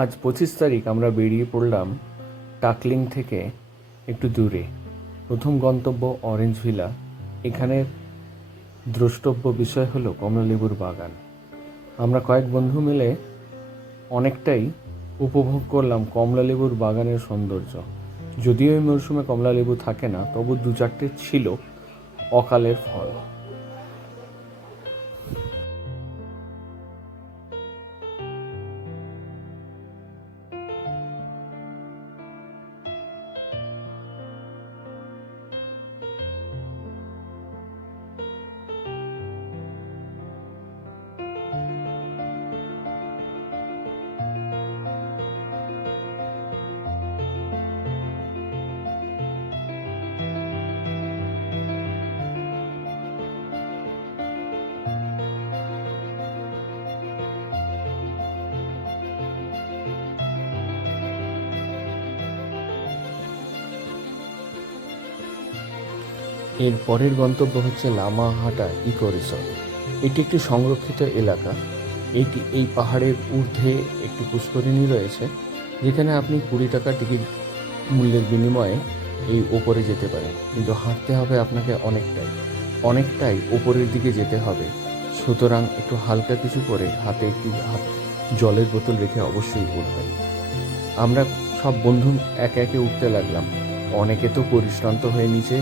আজ 25 তারিখ আমরা বেরিয়ে পড়লাম টাকলিং থেকে একটু দূরে। প্রথম গন্তব্য অরেঞ্জ ভিলা। এখানে দ্রষ্টব্য বিষয় হলো কমলালেবুর বাগান। আমরা কয়েক বন্ধু মিলে অনেকটাই উপভোগ করলাম কমলালেবুর বাগানের সৌন্দর্য। যদিও এই মরশুমে কমলালেবু থাকে না, তবু 2-4টে ছিল অকালের ফল। এর পরের গন্তব্য হচ্ছে লামাহাটা ইকো রিসর্ট। এটি একটি সংরক্ষিত এলাকা। এই পাহাড়ের ঊর্ধ্বে একটি পুষ্করিণী রয়েছে, যেখানে আপনি 20 টাকা টিকিট মূল্যের বিনিময়ে এই ওপরে যেতে পারেন, কিন্তু হাঁটতে হবে আপনাকে অনেকটাই ওপরের দিকে যেতে হবে। সুতরাং একটু হালকা কিছু করে হাতে একটি জলের বোতল রেখে অবশ্যই উঠবেন। আমরা সব বন্ধু একে একে উঠতে লাগলাম। অনেকে তো পরিশ্রান্ত হয়ে নিচে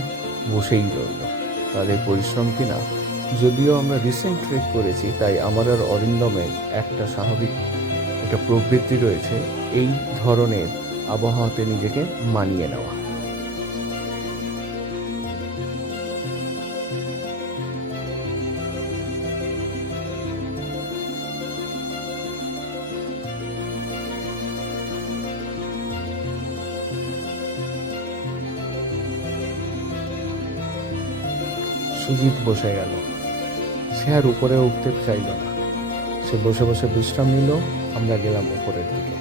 বসেই রইল। তাদের পরিশ্রম কিনা, যদিও আমরা রিসেন্ট ট্রেক করেছি, তাই আমার আর অরিন্দমের একটা স্বাভাবিক একটা প্রবৃত্তি রয়েছে এই ধরনের আবহাওয়াতে নিজেকে মানিয়ে নেওয়া। সুজিত বসে গেল। সে আর উপরে উঠতে চাইল না। সে বসে বসে বিশ্রাম নিল। আমরা গেলাম উপরের দিকে।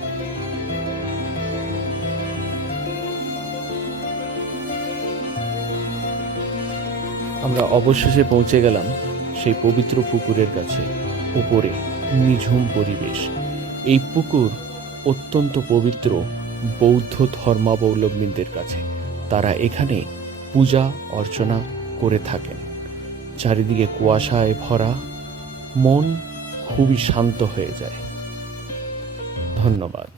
আমরা অবশেষে পৌঁছে গেলাম সেই পবিত্র পুকুরের কাছে। উপরে নিঝুম পরিবেশ। এই পুকুর অত্যন্ত পবিত্র বৌদ্ধ ধর্মাবলম্বীদের কাছে। তারা এখানে পূজা অর্চনা করে থাকেন। চারিদিকে কুয়াশায় ভরা, মন খুবই শান্ত হয়ে যায়। ধন্যবাদ।